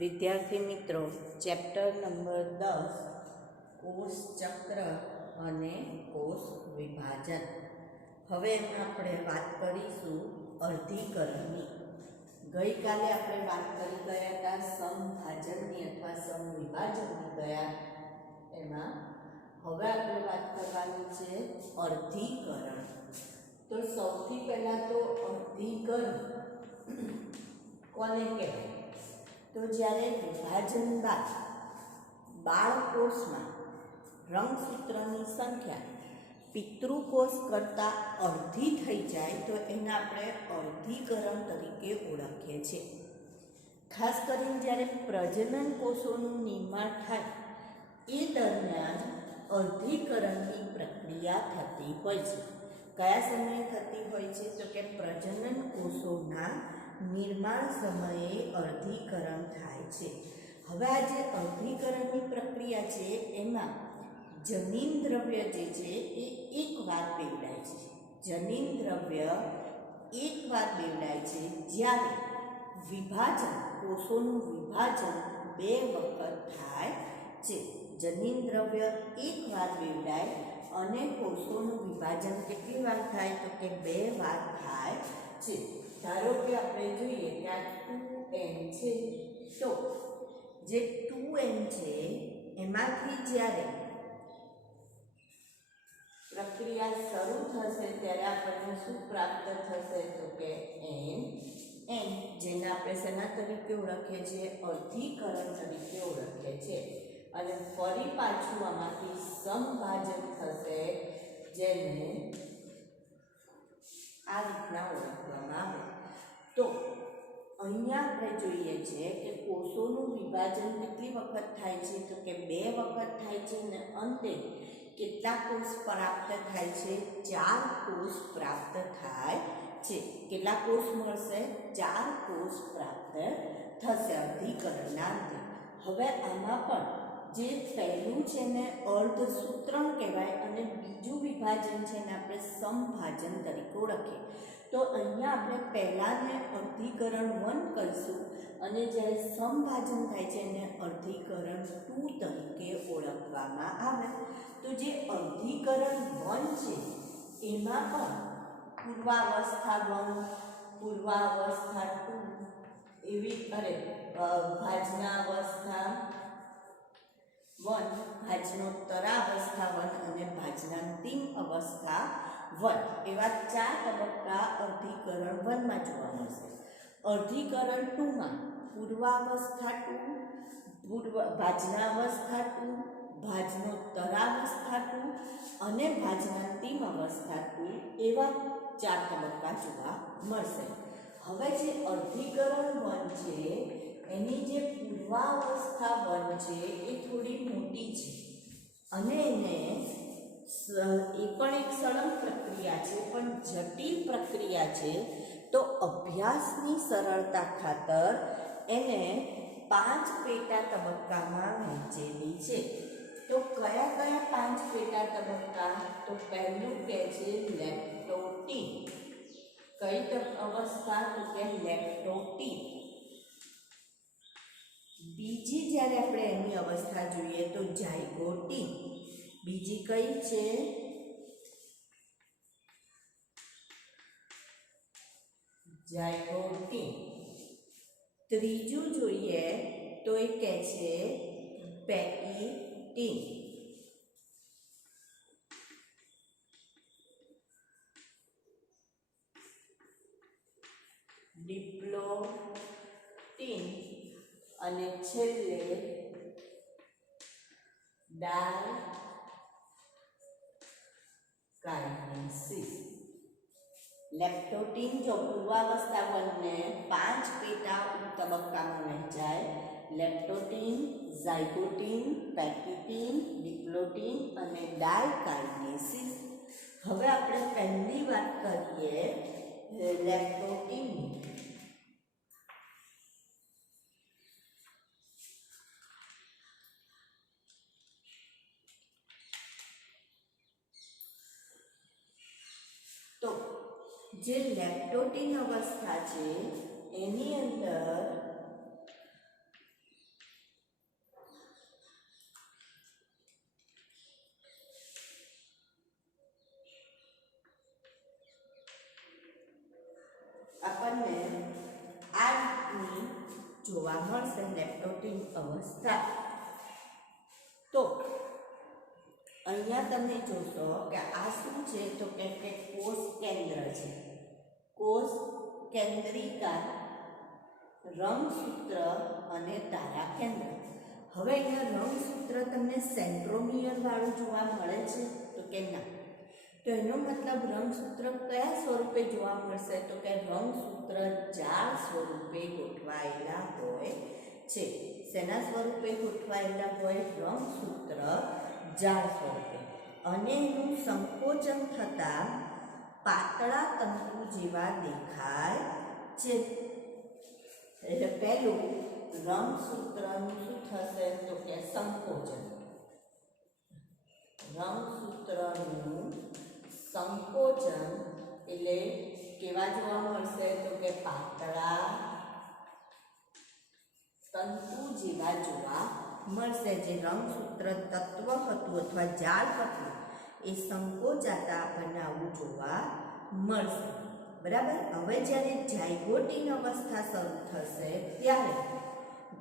વિદ્યાર્થી મિત્રો, chapter number 10 કોષ ચક્ર અને કોષ વિભાજન. હવે આપણે વાત કરીશું અર્ધીકરણની. ગઈકાલે આપણે વાત કરી ગયા હતા સમભાજનની અથવા સમવિભાજનની ગયા એમાં. હવે આપણે વાત કરવાની છે અર્ધીકરણ. તો સૌથી પહેલાં તો અર્ધીકરણ કોને કહેવાય? તો જ્યારે વિભાજન બાદ બાળકોષમાં રંગસૂત્રની સંખ્યા પિતૃકોષ કરતાં અડધી થઈ જાય તો એને આપણે અર્ધીકરણ તરીકે ઓળખીએ છીએ. ખાસ કરીને જ્યારે પ્રજનન કોષોનું નિર્માણ થાય એ દરમિયાન અર્ધીકરણની પ્રક્રિયા થતી હોય છે. કયા સમયે થતી હોય છે? તો કે પ્રજનન કોષોના નિર્માણ સમયે અર્ધીકરણ થાય છે. હવે આ જે અર્ધીકરણની પ્રક્રિયા છે એમાં જનીન દ્રવ્ય જે છે એ એકવાર બેવડાય છે. જનીન દ્રવ્ય એકવાર બેવડાય છે જ્યારે વિભાજન, કોષોનું વિભાજન 2 વખત થાય છે. જનીન દ્રવ્ય એકવાર બેવડાય અને કોષોનું વિભાજન કેટલી વાર થાય? તો કે 2 વાર થાય છે. ધારો કે આપણે જોઈએ કે આ 2n છે, તો જે 2n છે એમાંથી જ્યારે પ્રક્રિયા શરૂ થશે ત્યારે આપણને શું પ્રાપ્ત થશે? તો કે n, જેને આપણે શેના તરીકે ઓળખીએ છીએ? અર્ધીકરણ તરીકે ઓળખીએ છીએ. અને ફરી પાછું આમાંથી સમભાજન થશે, જેને આ રીતના ઓળખવામાં આવે. તો અહીંયા આપણે જોઈએ છે કે કોષોનું વિભાજન કેટલી વખત થાય છે? તો કે 2 વખત થાય છે. અને અંતે કેટલા કોષ પ્રાપ્ત થાય છે? 4 કોષ પ્રાપ્ત થાય છે. કેટલા કોષ મળશે? 4 કોષ પ્રાપ્ત થશે અર્ધીકરણના અંતે. હવે આમાં પણ જે પહેલું છે ને અર્ધસૂત્રણ કહેવાય અને બીજું વિભાજન છે ને આપણે સમભાજન તરીકે ઓળખીએ. તો અહીંયા આપણે પહેલાંને અર્ધીકરણ 1 કહીશું અને જ્યારે સમભાજન થાય છે એને અર્ધીકરણ 2 તરીકે ઓળખવામાં આવે. તો જે અર્ધીકરણ 1 છે એમાં પણ પૂર્વાવસ્થા 1, પૂર્વાવસ્થા 2 એવી ભાજનાવસ્થા 1, ભાજનોત્તરાવસ્થા 1 અને ભાજનાંતિમ અવસ્થા 1 એવા 4 તબક્કા અર્ધીકરણ 1 માં જોવા મળશે. અર્ધીકરણ 2 માં પૂર્વાવસ્થા 2, ભાજનાવસ્થા 2, ભાજનોત્તરાવસ્થા 2 અને ભાજનાંતિમ અવસ્થા 2 એવા 4 તબક્કા જોવા મળશે. હવે જે અર્ધીકરણ 1 છે એની જે પૂર્વાવસ્થા 1 છે એ થોડી મોટી છે અને એને એ પણ એક સળંગ પ્રક્રિયા છે, પણ જટિલ પ્રક્રિયા છે. તો અભ્યાસની સરળતા ખાતર એને 5 પેટા તબક્કામાં વહેંચેલી છે. તો કયા કયા 5 પેટા તબક્કા? તો પહેલું કે છે લેક્ટોટીન. કઈ અવસ્થા? તો કે લેક્ટોટીન. બીજી જ્યારે આપણે એની અવસ્થા જોઈએ તો ઝાયગોટીન. બીજી કઈ છે? ઝાયગોટીન. ત્રીજું જોઈએ તો એ કહે છે પેકિટીન. ડિપ્લોટીન અને છેલ્લે ડાયકાઇનેસિસ. લેક્ટોટીન જો પૂર્વાવસ્થા 1 ને 5 પેટા તબક્કામાં વહેંચાય: લેક્ટોટીન, ઝાયગોટીન, પેકિટીન, ડિપ્લોટીન અને ડાયકાઇનેસિસ. હવે આપણે પહેલી વાત કરીએ લેક્ટોટીનની. તો જે લેક્ટોટીન અવસ્થા છે એની અંદર જોવા મળશે લેપ્ટોટીન અવસ્થા. તો અહીંયા તમે જોશો કે આ શું છે તો કે કોષ કેન્દ્ર છે. કોષ કેન્દ્રિકા, રંગસૂત્ર અને તારા કેન્દ્ર. હવે અહીંયા રંગસૂત્ર તમને સેન્ટ્રોમિયર વાળું જોવા મળે છે તો કે ના. તો એનો મતલબ રંગસૂત્ર કયા સ્વરૂપે જોવા મળશે તો કે રંગસૂત્ર જાળ સ્વરૂપે ગોઠવાયેલા હોય છે. શેના સ્વરૂપે ગોઠવાયેલા હોય? રંગસૂત્ર જાળ સ્વરૂપે. અને એનું સંકોચન થતાં પાતળા તંતુ જેવા દેખાય છે. એટલે પહેલું રંગસૂત્રનું શું થશે તો કે સંકોચન. રંગસૂત્રનું સંકોચન એટલે કેવા જોવા મળશે તો કે પાતળા તંતુ જેવા જોવા મળશે. જે રંગસૂત્ર તત્વ હતું અથવા જાળ હતું એ સંકોચાતા આપણને આવું જોવા મળશે. બરાબર. હવે જ્યારે ઝાયગોટીન અવસ્થા શરૂ થશે ત્યારે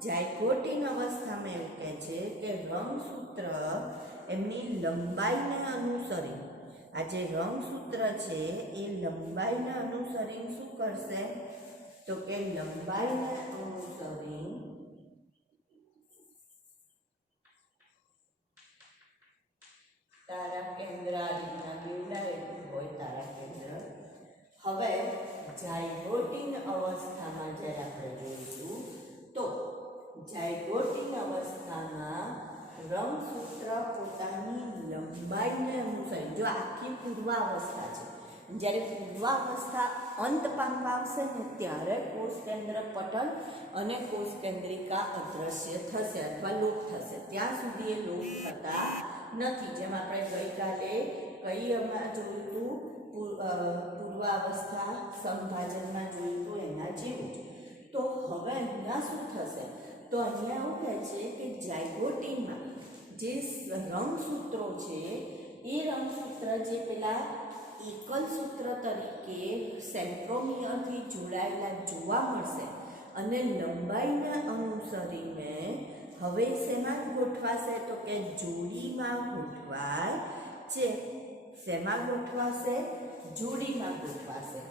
ઝાયગોટીન અવસ્થામાં એવું કહે છે કે રંગસૂત્ર એમની લંબાઈને અનુસરી, આ જે રંગસૂત્ર છે એ લંબાઈને અનુસરી શું કરશે તો કે લંબાઈને અનુસરી તારા કેન્દ્ર આ રીતના બેવડાવેલું હોય તારા કેન્દ્ર. હવે ઝાયગોટીન અવસ્થામાં જ્યારે આપણે જોઈશું તો ઝાયગોટીન અવસ્થામાં રંગસૂત્ર પોતાની લંબાઈને અનુસરી, જો આખી પૂર્વાવસ્થા છે, જ્યારે પૂર્વાવસ્થા અંત પામવા આવશે ને ત્યારે કોષ કેન્દ્ર પટલ અને કોષ કેન્દ્રિકા અદ્રશ્ય થશે અથવા લોપ થશે. ત્યાં સુધી એ લોપ થતા નથી. જેમ આપણે ગઈકાલે કઈમાં જોયું હતું પૂર્વાવસ્થા સંભાજનમાં જોયું હતું એના જેવું જ. તો હવે અહીંયા શું થશે તો અહીંયા એવું કહે છે કે ઝાયગોટીનમાં જે રંગસૂત્રો છે એ રંગસૂત્ર જે પેલા એકલ સૂત્ર તરીકે સેન્ટ્રોમિયરથી જોડાયેલા જોવા મળશે અને લંબાઈને અનુસરીને હવે શેમાં ગોઠવાશે તો કે જોડીમાં ગોઠવાય છે. શેમાં ગોઠવાશે? જોડીમાં ગોઠવાશે.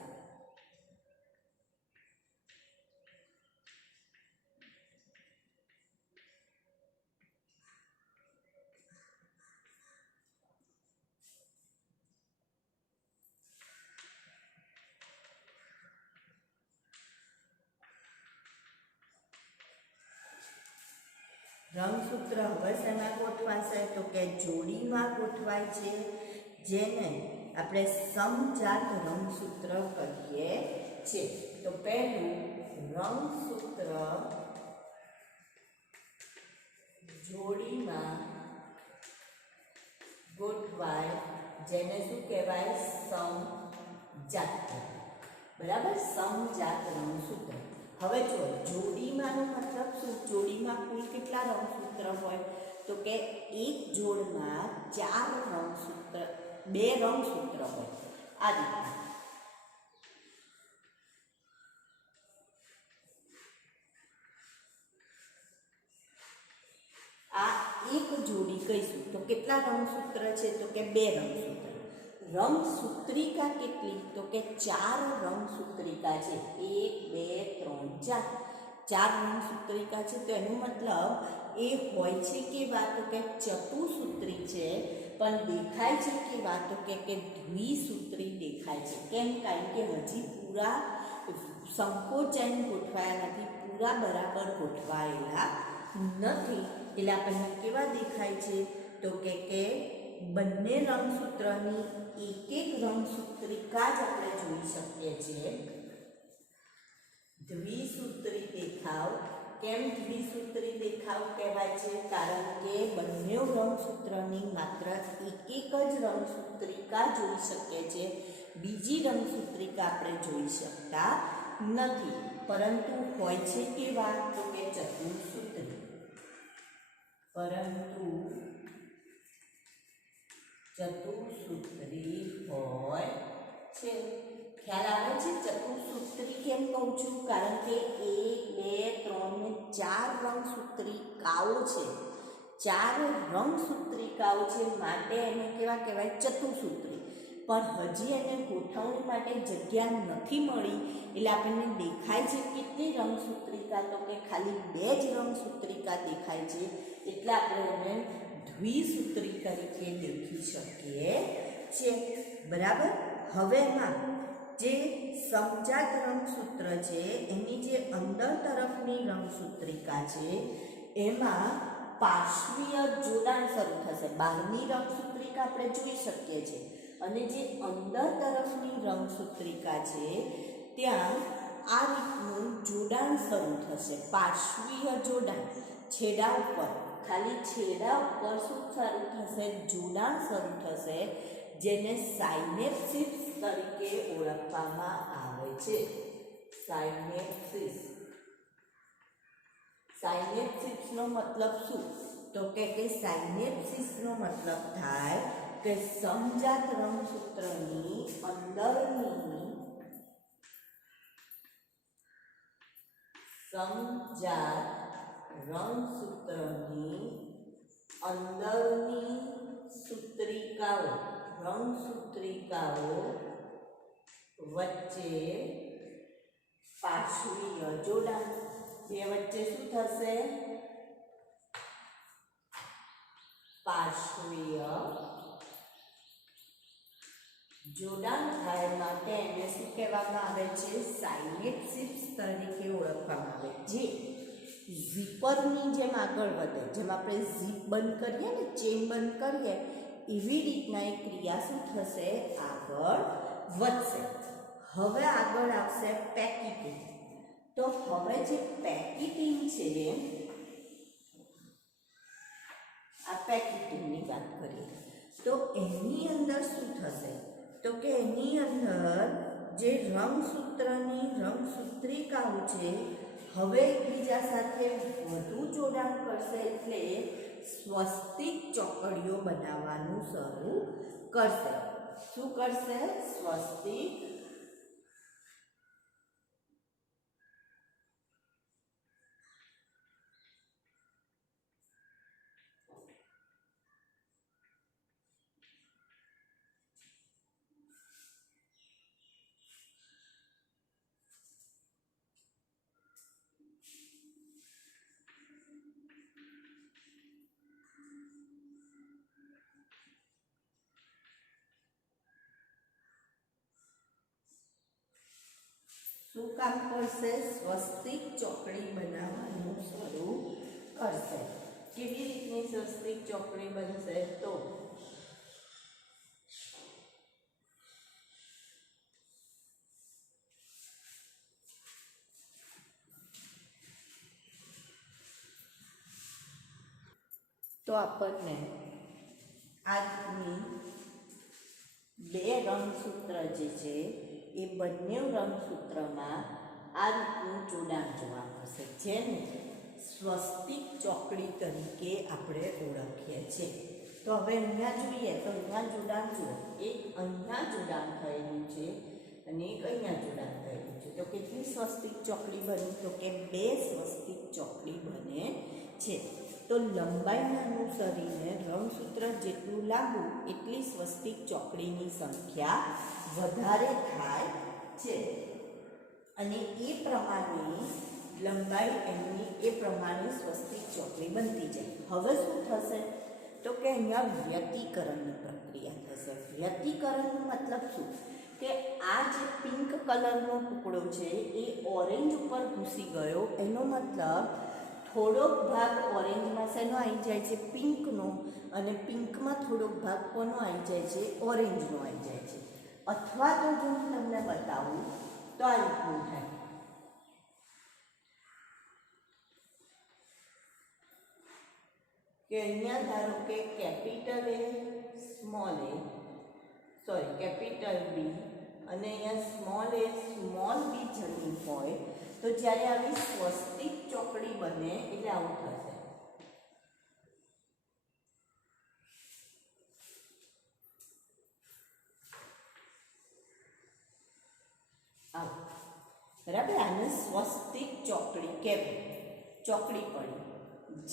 રંગસૂત્ર હવે શેમાં ગોઠવાશે તો કે જોડીમાં ગોઠવાય છે, જેને આપણે સમજાત રંગસૂત્ર કહીએ છીએ. તો પહેલું રંગસૂત્ર જોડીમાં ગોઠવાય, જેને શું કહેવાય? સમજાત. બરાબર, સમજાત રંગસૂત્ર. હવે જો જોડીમાંનો મતલબ શું? જોડીમાં કુલ કેટલા રંગસૂત્ર હોય તો કે એક જોડમાં 4 રંગસૂત્ર, 2 રંગસૂત્ર હોય. આ રીતના આ એક જોડી કહીશું તો કેટલા રંગસૂત્ર છે તો કે 2 રંગસૂત્ર. રંગસૂત્રિકા કેટલી તો કે 4 રંગસૂત્રિકા છે. 1 2 3 4 4 રંગસૂત્રિકા છે. તો એનો મતલબ એ હોય છે કેવા તો કે ચતુસૂત્રી છે, પણ દેખાય છે કેવા તો કે દ્વિસૂત્રી દેખાય છે. કેમ? કારણ કે હજી પૂરા સંકોચન ગોઠવાયા નથી, પૂરા બરાબર ગોઠવાયેલા નથી. એટલે આપણને કેવા દેખાય છે તો કે બંને રંગસૂત્રની એક રંગસૂત્રિકા જ આપણે જોઈ શકીએ છીએ. દ્વિસૂત્રી દેખાવ. કેમ દ્વિસૂત્રી દેખાવ કહેવાય છે? કારણ કે બંને રંગસૂત્રની માત્ર એક જ રંગસૂત્રિકા જોઈ શકીએ છીએ, બીજી રંગસૂત્રિકા આપણે જોઈ શકતા નથી. પરંતુ હોય છે કેવા તો કે ચતુસૂત્રી. પરંતુ ચતુસૂત્રી હોય છે. ખ્યાલ આવે છે? ચતુસૂત્રી કેમ કહું છું? કારણ કે 1 2 3 ને 4 રંગસૂત્રિકાઓ છે. 4 રંગસૂત્રિકાઓ છે, માટે એને કેવા કહેવાય? ચતુસૂત્રી. પણ હજી એને ગોઠવણી માટે જગ્યા નથી મળી, એટલે આપણને દેખાય છે કેટલી રંગસૂત્રિકા? તો કે ખાલી 2 જ રંગસૂત્રિકા દેખાય છે, એટલે આપણે એને દ્વિસૂત્રી તરીકે લખી શકીએ છીએ. બરાબર. હવે એમાં જે સમજાત રંગસૂત્ર છે એની જે અંદર તરફની રંગસૂત્રિકા છે એમાં પાર્શ્વીય જોડાણ શરૂ થશે. બહારની રંગસૂત્રિકા આપણે જોઈ શકીએ છીએ, અને જે અંદર તરફની રંગસૂત્રિકા છે ત્યાં આ રીતનું જોડાણ શરૂ થશે. પાર્શ્વીય જોડાણ છેડા ઉપર, ખાલી છેડા ઉપર શું શરૂ થશે? જોડાણ શરૂ થશે, જેને સાયનેપ્સિસ તરીકે ઓળખવામાં આવે છે. સાયનેપ્સિસ. સાયનેપ્સિસનો મતલબ શું? તો કે સાયનેપ્સિસનો મતલબ થાય કે સમજાત રંગસૂત્રની અંદરની રંગસૂત્રિકાઓ વચ્ચે પાર્શ્વીય જોડાણ. બે વચ્ચે શું થશે? પાર્શ્વીય જોડાણ થાય, માટે એને શું કહેવામાં આવે છે? સાયનેપ્સિસ તરીકે ઓળખવામાં આવે. જે ઝીપરની જેમ આગળ વધે, જેમ આપણે ઝીપ બંધ કરીએ ને, ચેન બંધ કરીએ, એવી રીતના એ ક્રિયા શું થશે? આગળ વધશે. હવે આગળ આવશે પેકિટિંગ. તો હવે જે પેકિટિંગ છે, આ પેકિટિંગની વાત કરીએ તો એની અંદર શું થશે? તો કે એની અંદર જે રંગસૂત્રિકાઓ છે હવે એકબીજા સાથે વધુ જોડાણ કરશે, એટલે સ્વસ્તિક ચોકડીઓ બનાવવાનું શરૂ કરશે. શું કરશે? સ્વસ્તિક શું કામ કરશે? સ્વસ્તિક ચોકડી બનાવવાનું શરૂ કરશે. કેવી રીતની સ્વસ્તિક ચોકડી બનશે? તો આપણને આજની 2 રંગસૂત્ર જે છે એ બંને રંગસૂત્રમાં આ રીતનું જોડાણ જોવા મળશે, જેને સ્વસ્તિક ચોકડી તરીકે આપણે ઓળખીએ છીએ. તો હવે અહીંયા જોઈએ તો અહીંયા જોડાણ જુઓ, એક અહીંયા જોડાણ થયેલું છે અને એક અહીંયા જોડાણ થયેલું છે. તો કેટલી સ્વસ્તિક ચોકડી બની? તો કે 2 સ્વસ્તિક ચોકડી બને છે. તો લંબાઈને અનુસરીને રંગસૂત્ર જેટલું લાંબુ એટલી સ્વસ્તિક ચોકડીની સંખ્યા વધારે થાય છે, અને એ પ્રમાણે લંબાઈ એમની એ પ્રમાણે સ્વસ્તિક ચોકડી બનતી જાય. હવે શું થશે? તો કે અહીંયા વ્યતિકરણની પ્રક્રિયા થશે. વ્યતિકરણનો મતલબ શું? કે આ જે પિંક કલરનો ટુકડો છે એ ઓરેન્જ ઉપર ઘૂસી ગયો, એનો મતલબ થોડોક ભાગ ઓરેન્જમાં શેનો આવી જાય છે? પિંકનો, અને પિંકમાં થોડોક ભાગ કોનો આવી જાય છે? ઓરેન્જનો આવી જાય છે. અથવા તો જો હું તમને બતાવું તો આ રીતનું થાય કે અહીંયા ધારો કે કેપિટલ એ, કેપિટલ બી અને અહીંયા સ્મોલ બી જમીન હોય, તો જ્યારે આવી સ્વસ્તિક ચોકડી બને એટલે આવું થશે. બરાબર. આને સ્વસ્તિક ચોકડી કહેવાય, ચોકડી પડી.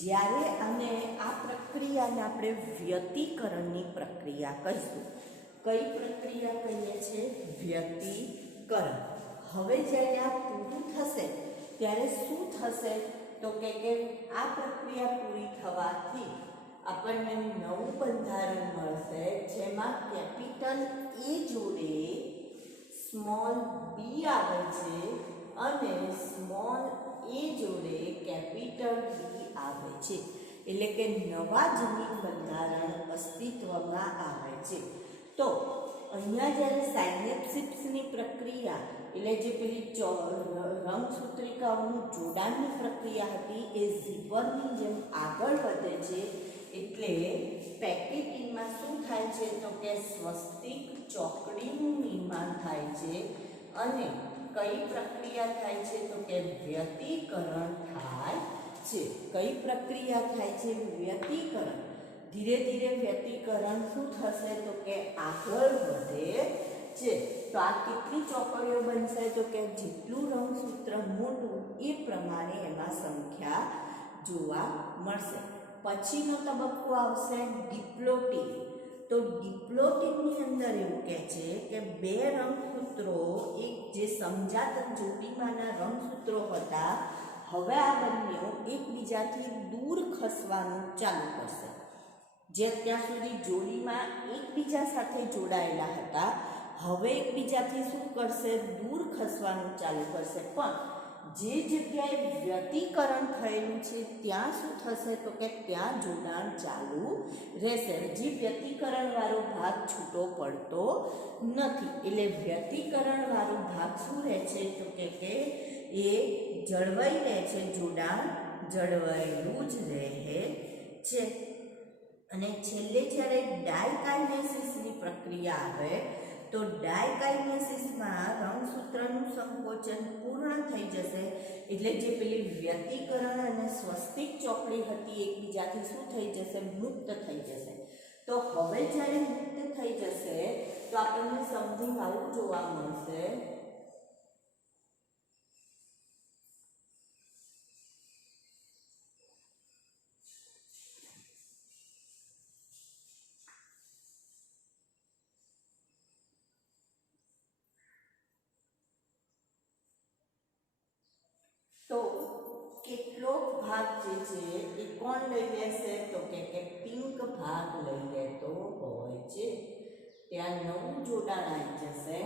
જ્યારે આને આ પ્રક્રિયાને આપણે વ્યતિકરણની પ્રક્રિયા કહીશું. કઈ પ્રક્રિયા કહીએ છીએ? વ્યતિકરણ. હવે જ્યારે આ પૂરું થશે ત્યારે શું થશે? તો કે આ પ્રક્રિયા પૂરી થવાથી આપણને નવું બંધારણ મળશે, જેમાં કેપિટલ એ જોડે સ્મોલ બી આવે છે અને સ્મોલ એ જોડે કેપિટલ બી આવે છે. એટલે કે નવા જનીન બંધારણ અસ્તિત્વમાં આવે છે. તો અહીંયા જ્યારે સાયનેપ્સિસની પ્રક્રિયા એટલે જે પેલી રંગસૂત્રિકાઓનું જોડાણની પ્રક્રિયા હતી એ ઝીપરની જેમ આગળ વધે છે, એટલે પેકેટિંગમાં શું થાય છે? તો કે સ્વસ્તિક ચોકડીનું નિર્માણ થાય છે. અને કઈ પ્રક્રિયા થાય છે? તો કે વ્યતિકરણ થાય છે. કઈ પ્રક્રિયા થાય છે? વ્યતિકરણ. ધીરે ધીરે વ્યતિકરણ શું થશે? તો કે આગળ વધે છે. તો આ કેટલી ચોકડીઓ બનશે? તો કે જેટલું રંગસૂત્ર મોટું એ પ્રમાણે એમાં સંખ્યા જોવા મળશે. પછીનો તબક્કો આવશે ડિપ્લોટિક. તો ડિપ્લોટિકની અંદર એવું કહે છે કે બે રંગસૂત્રો, એક જે સમજાત જોડીમાંના રંગસૂત્રો હતા, હવે આ બંને એકબીજાથી દૂર ખસવાનું ચાલુ કરશે. જે અત્યાર સુધી જોડીમાં એકબીજા સાથે જોડાયેલા હતા, હવે એકબીજાથી શું કરશે? દૂર ખસવાનું ચાલુ કરશે. પણ જે જગ્યાએ વ્યતિકરણ થયેલું છે ત્યાં શું થશે? તો કે ત્યાં જોડાણ ચાલુ રહેશે. હજી વ્યતિકરણ વાળો ભાગ છૂટો પડતો નથી. એટલે વ્યતિકરણ વાળો ભાગ શું રહે છે? તો કે એ જળવાઈ રહે છે, જોડાણ જળવાયેલું જ રહે છે. અને છેલ્લે જ્યારે ડાયકાઇનેસિસની પ્રક્રિયા આવે તો ડાયકાઇનેસિસમાં રંગસૂત્રનું સંકોચન પૂર્ણ થઈ જશે. એટલે જે પેલી વ્યતિકરણ અને સ્વસ્તિક ચોકડી હતી એકબીજાથી શું થઈ જશે? મુક્ત થઈ જશે. તો હવે જ્યારે મુક્ત થઈ જશે તો આપણને સમથિંગ આવું જોવા મળશે. તો કેટલોક ભાગ જે છે એ કોણ લઈ લેશે? તો કે પિંક ભાગ લઈ લેતો હોય છે. ત્યાં નવું જોડાણ આવી જશે.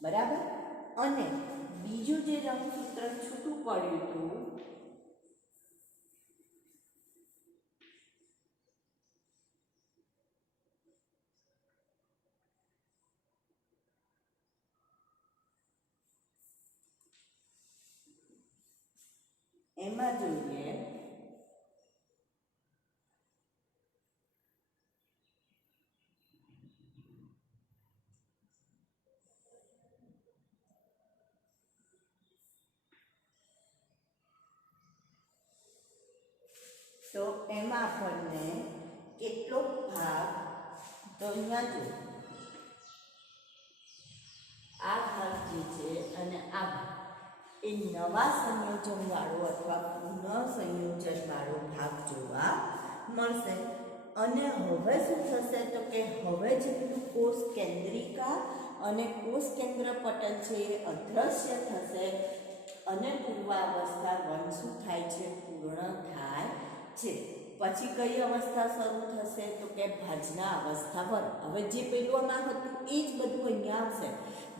બરાબર. અને બીજું જે રંગસૂત્ર છૂટું પડ્યું હતું એમાં જોઈએ તો એમાં આપણને કેટલોક ભાગ, તો અહીંયા જો આ ભાગ જે છે અને આ ભાગ એ નવા સંયોજનવાળો અથવા પુનઃ સંયોજનવાળો ભાગ જોવા મળશે. અને હવે શું થશે? તો કે હવે જેટલું કોષ કેન્દ્રિકા અને કોષ કેન્દ્ર પટલ છે એ અદ્રશ્ય થશે અને પૂર્વાવસ્થા વન શું થાય છે? પૂર્ણ થાય છે. પછી કઈ અવસ્થા શરૂ થશે? તો કે ભાજના અવસ્થા વન. હવે જે પેલુંમાં હતું એ જ બધું અહીંયા આવશે.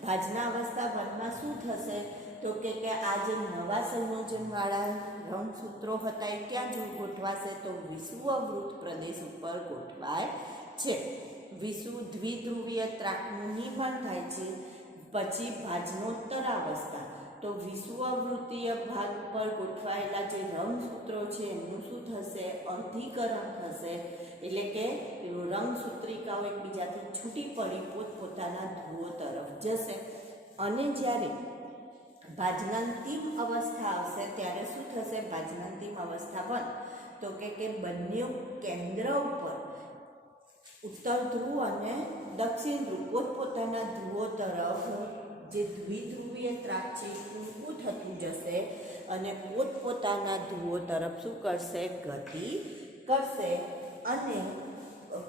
ભાજના અવસ્થા વનમાં શું થશે? તો કે આ જે નવા સંયોજનવાળા રંગસૂત્રો હતા એ ક્યાં જો ગોઠવાશે? તો વિષુવવૃત્ત પ્રદેશ ઉપર ગોઠવાય છે. દ્વિધ્રુવીય ત્રાકનું નિર્માણ થાય છે. પછી ભાજનોત્તર અવસ્થા, તો વિષુવવૃત્તીય ભાગ પર ગોઠવાયેલા જે રંગસૂત્રો છે એમનું શું થશે? અર્ધીકરણ થશે. એટલે કે રંગસૂત્રિકાઓ એકબીજાથી છૂટી પડી પોતપોતાના ધ્રુવો તરફ જશે. અને જ્યારે ભાજનાંતિમ અવસ્થા આવશે ત્યારે શું થશે? ભાજનાંતિમ અવસ્થા વન, તો કે બંને કેન્દ્ર ઉપર ઉત્તર ધ્રુવ અને દક્ષિણ ધ્રુવ પોતપોતાના ધ્રુવો તરફ જે દ્વિધ્રુવીય ત્રાક છે એ ઊંચું થતું જશે અને પોતપોતાના ધ્રુવો તરફ શું કરશે? ગતિ કરશે. અને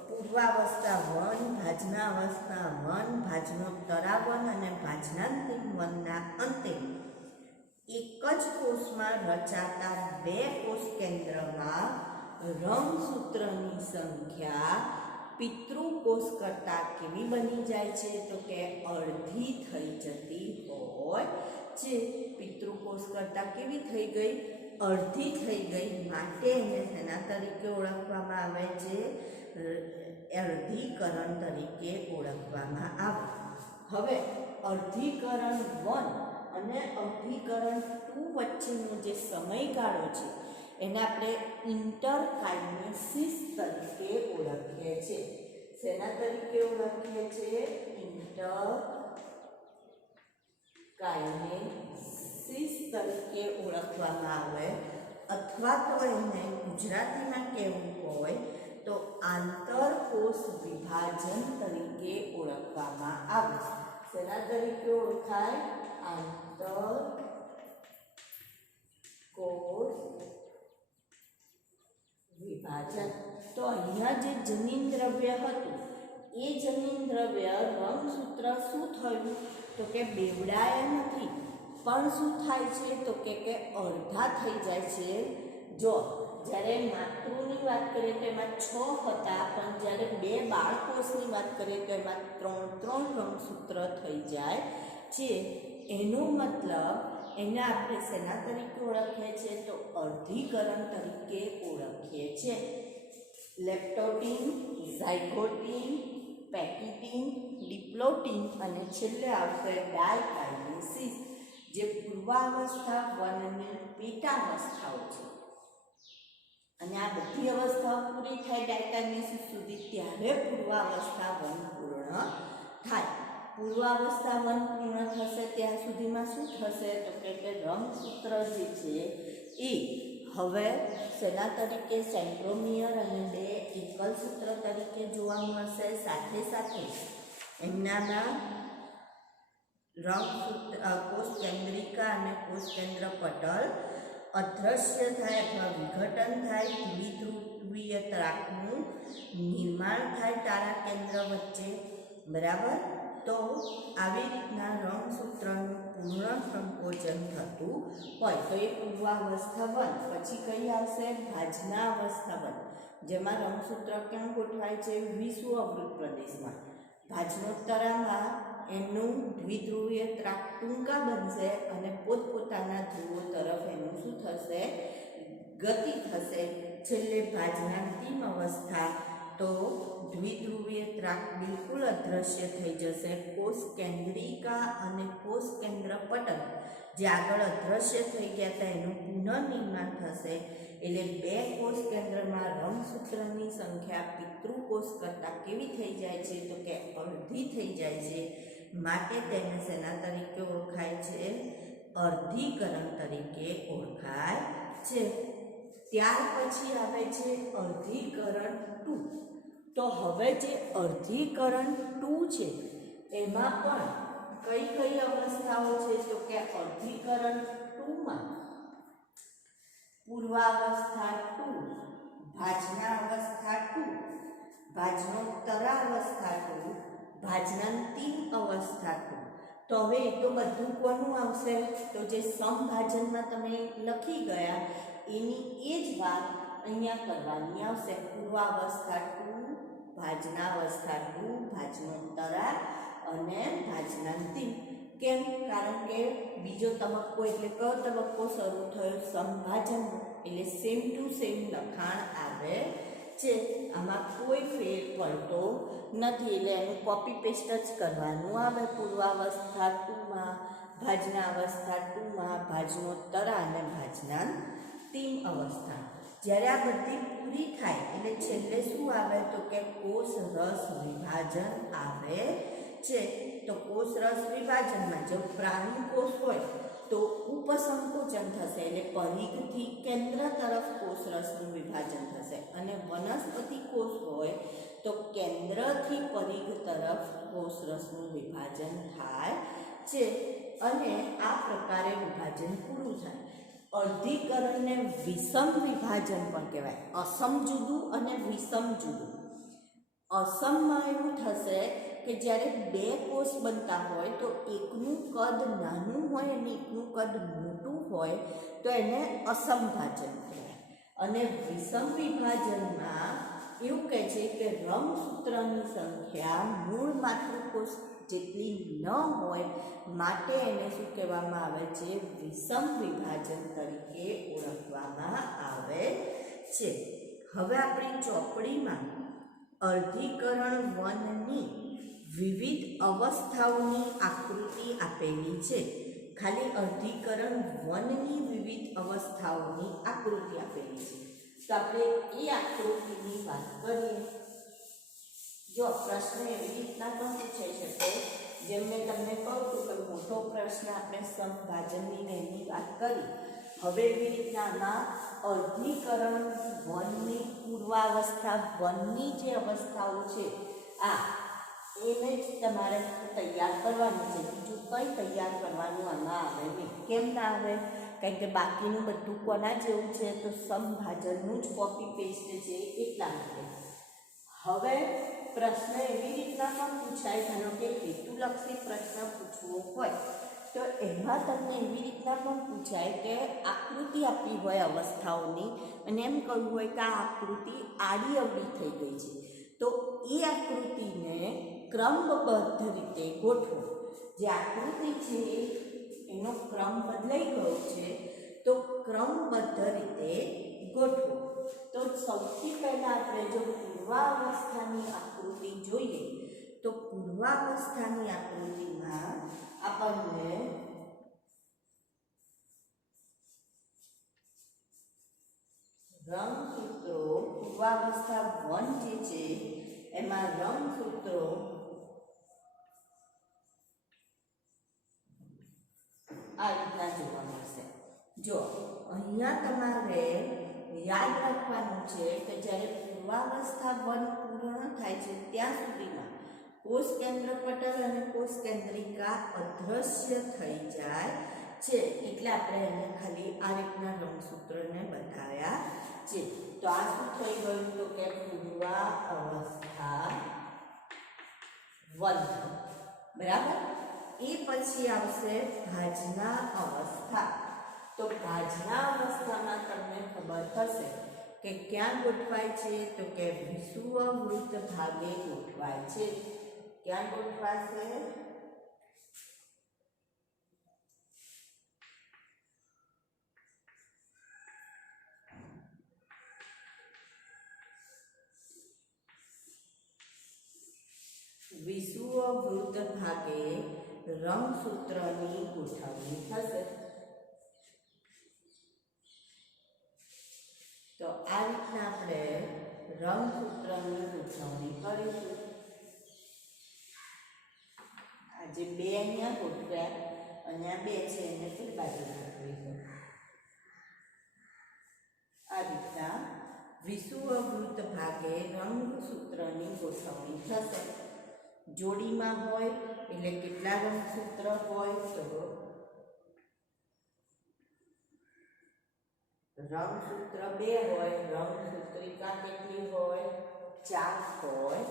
પૂર્વાવસ્થા 1, ભાજનાવસ્થા 1, ભાજનોત્તરા 1 અને ભાજનાંતિમ 1ના અંતે એક જ કોષમાં રચાતા બે કોષ કેન્દ્રમાં રંગસૂત્રની સંખ્યા પિતૃકોષ કરતાં કેવી બની જાય છે? તો કે અડધી થઈ જતી હોય છે. પિતૃકોષ કરતાં કેવી થઈ ગઈ? અડધી થઈ ગઈ. માટે એને શેના તરીકે ઓળખવામાં આવે છે? અર્ધીકરણ તરીકે ઓળખવામાં આવે. હવે અર્ધીકરણ 1 અને અર્ધીકરણ 2 વચ્ચેનો જે સમયગાળો છે એને આપણે ઇન્ટરકાઇનેસિસ તરીકે ઓળખીએ છીએ. શેના તરીકે ઓળખીએ છીએ? ઇન્ટરકાઇનેસિસ તરીકે ઓળખવામાં આવે, અથવા તો એને ગુજરાતીમાં કહેવું હોય તો આંતરકોષ વિભાજન તરીકે ઓળખવામાં આવે. શેના તરીકે ઓળખાય? આંતરકોષ વિભાજન. તો અહીંયા જે જનીન દ્રવ્ય હતું એ જનીન દ્રવ્ય રંગસૂત્ર શું થયું? તો કે બેવડાયા નથી, પણ શું થાય છે? તો કે અડધા થઈ જાય છે. જો જ્યારે માતૃની વાત કરીએ તો એમાં 6 હતા, પણ જ્યારે બે બાળકોષની વાત કરીએ તો એમાં 3 રંગસૂત્ર થઈ જાય છે. એનો મતલબ એને આપણે શેના તરીકે ઓળખીએ છીએ? તો અર્ધીકરણ તરીકે ઓળખીએ છીએ. લેપ્ટોટીન, ઝાયગોટીન, પેકિટીન, ડિપ્લોટીન અને છેલ્લે આવશે ડાયકાઇનેસિસ, જે પૂર્વાવસ્થા 1 અને પેટાવસ્થાઓ છે. અને આ બધી અવસ્થાઓ પૂરી થાય ડાયકાઇનેસિસ સુધી, ત્યારે પૂર્વાવસ્થા 1 પૂર્ણ થાય. પૂર્વાવસ્થા 1 પૂર્ણ થશે ત્યાં સુધીમાં શું થશે? તો કે રંગસૂત્ર જે છે એ હવે શેના તરીકે? સેન્ટ્રોમિયર અને 2 એકલ સૂત્ર તરીકે જોવા મળશે. સાથે સાથે એમનામાં રંગસૂત્ર કોષ કેન્દ્રિકા અને કોષ કેન્દ્ર પટલ અદ્રશ્ય થાય અથવા વિઘટન થાય. દ્વિધ્રુવીય ત્રાકનું નિર્માણ થાય તારા કેન્દ્ર વચ્ચે. બરાબર. તો આવી રીતના રંગસૂત્રનું પૂર્ણ સંકોચન થતું હોય. તો એ પૂર્વાવસ્થા 1. પછી કઈ આવશે? ભાજનાવસ્થા 1, જેમાં રંગસૂત્ર ક્યાં ગોઠવાય છે? વિષુવવૃત્ત પ્રદેશમાં. ભાજનોત્તરામાં એમનું દ્વિધ્રુવીય ત્રાક ટૂંકા બનશે અને પોતપોતાના ધ્રુવો તરફ એનું શું થશે? ગતિ થશે. છેલ્લે ભાજનાંતિમ અવસ્થા તો દ્વિધ્રુવીય ત્રાક બિલકુલ અદ્રશ્ય થઈ જશે. કોષ કેન્દ્રિકા અને કોષ કેન્દ્ર પટલ જે આગળ અદ્રશ્ય થઈ ગયા હતા એનું પુનઃનિર્માણ થશે. એટલે બે કોષ કેન્દ્રમાં રંગસૂત્રની સંખ્યા પિતૃકોષ કરતાં કેવી થઈ જાય છે? તો કે અડધી થઈ જાય છે. માટે તેને શેના તરીકે ઓળખાય છે? અર્ધીકરણ તરીકે ઓળખાય છે. ત્યાર પછી આવે છે અર્ધીકરણ 2. તો હવે જે અર્ધીકરણ 2 છે એમાં પણ કઈ કઈ અવસ્થાઓ છે? તો કે અર્ધીકરણ 2માં પૂર્વાવસ્થા 2, ભાજનાવસ્થા 2, ભાજનોત્તરાવસ્થા 2, ભાજનાંતિમ અવસ્થા 2. તો હવે એ તો બધું કોનું આવશે? તો જે સમભાજનમાં તમે લખી ગયા એની એ જ વાત અહીંયા કરવાની આવશે. પૂર્વાવસ્થા 2, ભાજનાવસ્થા 2, ભાજનોત્તરા અને ભાજનાંતિમ. કેમ? કારણ કે બીજો તબક્કો એટલે કયો તબક્કો શરૂ થયો? સમભાજન. એટલે સેમ ટુ સેમ લખાણ આવે છે. આમાં કોઈ ફેર પડતો નથી. એટલે એનું કોપી પેસ્ટ જ કરવાનું આવે. પૂર્વાવસ્થા 2માં, ભાજનાવસ્થા 2માં, ભાજનોત્તરા અને ભાજનાંતિમ અવસ્થા. જ્યારે આ બધી પૂરી થાય એટલે છેલ્લે શું આવે? તો કે કોષ રસ વિભાજન આવે છે. તો કોષ રસ વિભાજનમાં જો પ્રાણી કોષ હોય તો ઉપસંકોચન થશે એટલે પરિઘથી કેન્દ્ર તરફ કોષરસનું વિભાજન થશે, અને વનસ્પતિ કોષ હોય તો કેન્દ્રથી પરિઘ તરફ કોષરસનું વિભાજન થાય છે, અને આ પ્રકારે વિભાજન પૂરું થાય. અર્ધીકરણને વિષમ વિભાજન પણ કહેવાય. અસમ જુદું અને વિષમ જુદું. અસમમાં એવું થશે કે જ્યારે બે કોષ બનતા હોય તો એકનું કદ નાનું હોય અને એકનું કદ મોટું હોય તો એને અસમ ભાજન કહેવાય. અને વિષમ વિભાજનમાં એવું કહે છે કે રંગસૂત્રની સંખ્યા મૂળ માતૃકોષ જેટલી ન હોય માટે એને શું કહેવામાં આવે છે? વિષમ વિભાજન તરીકે ઓળખવામાં આવે છે. હવે આપણી ચોપડીમાં અર્ધીકરણ વનની વિવિધ અવસ્થાઓની આકૃતિ આપેલી છે. ખાલી અર્ધીકરણ વનની વિવિધ અવસ્થાઓની આકૃતિ આપેલી છે. તો આપણે એ આકૃતિની વાત કરીએ. જો પ્રશ્ન એવી રીતના પણ પૂછાઈ શકે, જેમ મેં તમને કહું છું કે મોટો પ્રશ્ન આપણે સમભાજનની એની વાત કરી. હવે એવી રીતના અર્ધીકરણ વનની પૂર્વાવસ્થા, વનની જે અવસ્થાઓ છે એને જ તમારે તૈયાર કરવાનું છે. બીજું કંઈ તૈયાર કરવાનું આમાં આવે નહીં. કેમ ના આવે? કારણ કે બાકીનું બધું કોના જેવું છે? તો સમભાજનનું જ કોપી પેસ્ટ છે, એટલા માટે. હવે પ્રશ્ન એવી રીતના પણ પૂછાય, ધારો કે હેતુલક્ષી પ્રશ્ન પૂછવો હોય તો એમાં તમને એવી રીતના પણ પૂછાય કે આકૃતિ આપી હોય અવસ્થાઓની, અને એમ કહ્યું હોય કે આ આકૃતિ આડી અવળી થઈ ગઈ છે, તો એ આકૃતિને ક્રમબદ્ધ રીતે ગોઠવો. જે આકૃતિ છે એનો ક્રમ બદલાઈ ગયો છે, તો ક્રમબદ્ધ રીતે ગોઠવો. તો સૌથી પહેલાં આપણે જો પૂર્વાવસ્થાની આકૃતિ જોઈએ તો પૂર્વાવસ્થાની આકૃતિમાં આપણને રંગસૂત્રો, પૂર્વાવસ્થા 1 જે છે એમાં રંગસૂત્રો આ રીતના જોવા મળશે. જો અહીંયા તમારે યાદ રાખવાનું છે કે જ્યારે પૂર્વાવસ્થા 1 પૂર્ણ થાય છે ત્યાં સુધીમાં કોષ કેન્દ્ર પટલ અને કોષ કેન્દ્રિકા અદ્રશ્ય થઈ જાય છે. એટલે આપણે એને ખાલી આ રીતના રંગસૂત્રને બતાવ્યા છે. તો આ શું થઈ ગયું? તો કે પૂર્વાવસ્થા 1, બરાબર. એ પછી આવશે ભાજના અવસ્થા. તો ભાજના અવસ્થામાં તમને ખબર હશે કે ક્યાં ગોઠવાય છે? તો કે વિષુવવૃત્ત ભાગે ગોઠવાય છે. ક્યાં ગોઠવાશે? વિષુવવૃત્ત ભાગે રંગસૂત્રની ગોઠવણી થશે. તો આ રીતના આપણે રંગસૂત્રની ગોઠવણી કરીશું. આજે 2 અહીંયા ગોઠવ્યા અને આ 2 છે એને પેલી બાજુ ગોઠવીશું. આ રીતના વિષુવવૃત્ત ભાગે રંગસૂત્રની ગોઠવણી થશે. જોડીમાં હોય એટલે કેટલા રંગસૂત્ર હોય? તો રંગસૂત્ર 2 હોય, રંગસૂત્રિકા કેટલી હોય? 4 હોય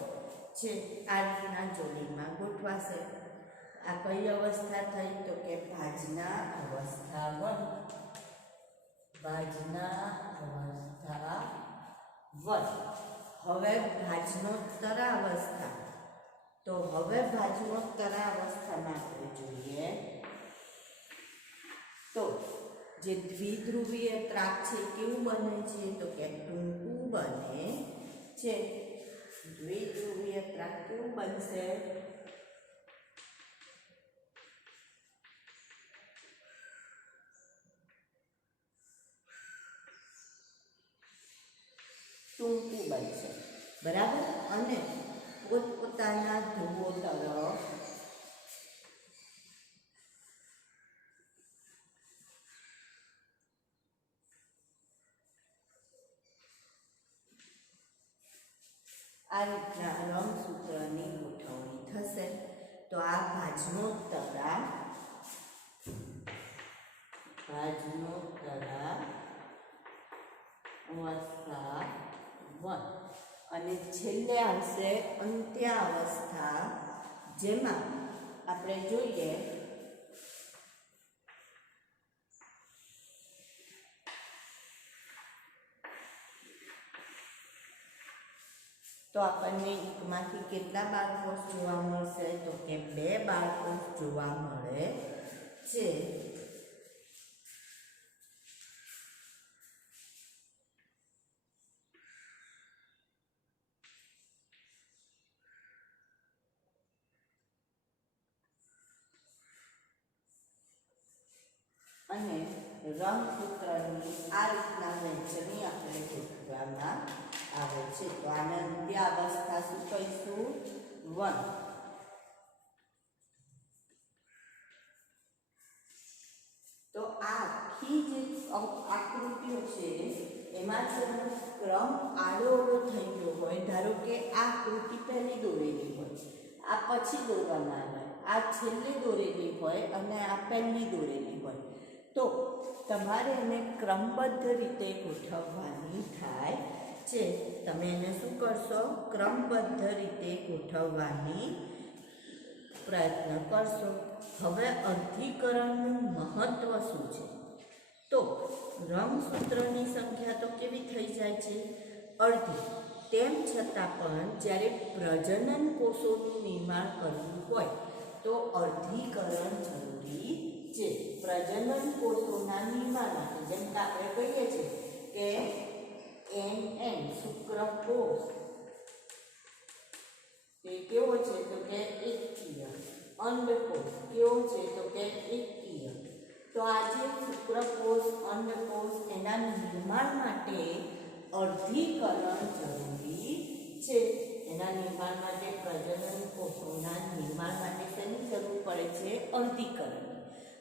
છે. આ રીતના જોડીમાં ગોઠવાશે. આ કઈ અવસ્થા થઈ? તો કે ભાજના અવસ્થા 1. ભાજના અવસ્થા 1. હવે ભાજનોત્તર અવસ્થા. તો હવે ભાજનોત્તર અવસ્થામાં આપણે જોઈએ તો જે દ્વિધ્રુવીય ત્રાક છે કેવું બને છે? તો કે ટૂંકું બને છે. દ્વિધ્રુવીય ત્રાક કેવું બનશે? ટૂંકું બનશે, બરાબર. અને પોતપોતાના ધ્રુવો તરફ આ રીતના રંગસૂત્રની ગોઠવણી થશે. તો આ ભાજનોત્તરા અવસ્થા 1 અને છેલ્લે આવશે અંત્યાવસ્થા, જેમાં આપણે જોઈએ તો આપણને એકમાંથી કેટલા બાળકોષ જોવા મળશે? તો કે 2 બાળકોષ જોવા મળે છે. અને રંગસૂત્રની આ રીતના વહેંચણી આપણે ગોઠવવામાં આવે છે. તો આને અંત્યાવસ્થા શું કહીશું? 1. તો આ આખી જે આકૃતિઓ છે એમાં જો ક્રમ આડો થઈ ગયો હોય, ધારો કે આ આકૃતિ પહેલી દોરેલી હોય, આ પછી દોરવામાં આવે, આ છેલ્લે દોરેલી હોય અને આ પહેલી દોરેલી હોય, તો તમારે એને ક્રમબદ્ધ રીતે ગોઠવવાની થાય છે. તમે એને શું કરશો? ક્રમબદ્ધ રીતે ગોઠવવાની પ્રયત્ન કરશો. હવે અર્ધીકરણનું મહત્વ શું છે? તો રંગસૂત્રની સંખ્યા તો કેવી થઈ જાય છે? અડધી. તેમ છતાં પણ જ્યારે પ્રજનન કોષોનું નિર્માણ કરવું હોય તો અર્ધીકરણ જરૂરી છે. પ્રજનન કોષોના નિર્માણ માટે, જેમ કે આપણે કહીએ છીએ કે NN શુક્રકોષ તે કેવો છે? તો કે એકકીય. અંડકોષ કેવો છે? તો કે એકકીય. તો આ જે શુક્રકોષ, અંડકોષ એના નિર્માણ માટે અર્ધીકરણ જરૂરી છે. એના નિર્માણ માટે, પ્રજનન કોષોના નિર્માણ માટે શેની જરૂર પડે છે? અર્ધીકરણ.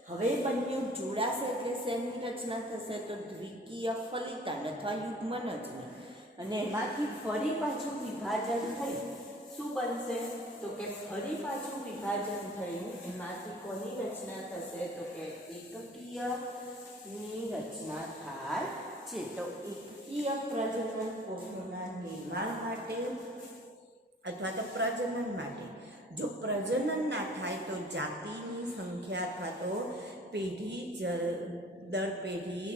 હવે બંને જોડાશે એટલે શેની રચના થશે? તો દ્વિકીય ફલિતાંડ અથવા યુગ્મન રચના. અને એમાંથી ફરી પાછું વિભાજન થઈ શું બનશે? તો કે ફરી પાછું વિભાજન થઈ એમાંથી કોની રચના થશે? તો કે એકકીયની રચના થાય છે. તો એકકીય પ્રજનન કોષોના નિર્માણ માટે અથવા તો પ્રજનન માટે, જો પ્રજનન ના થાય તો જાતિની સંખ્યા અથવા તો પેઢી દર પેઢી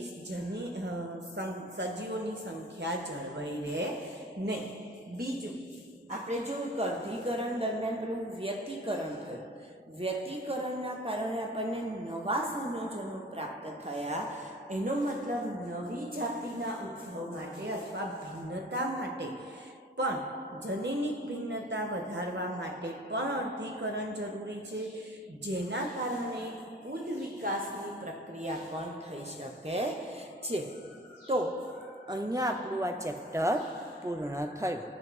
સજીવોની સંખ્યા જળવાઈ રહે નહીં. બીજું આપણે જોયું કે અર્ધીકરણ દરમિયાન પેલું વ્યતિકરણ થયું. વ્યતિકરણના કારણે આપણને નવા સંયોજનો પ્રાપ્ત થયા. એનો મતલબ નવી જાતિના ઉદ્ભવ માટે અથવા ભિન્નતા માટે પણ, જનીનિક ભિન્નતા વધારવા માટે પણ અર્ધીકરણ જરૂરી છે, જેના કારણે ઉચ્ચ વિકાસની પ્રક્રિયા પણ થઈ શકે છે. તો અહીંયા આપણું આ ચેપ્ટર પૂર્ણ થયું.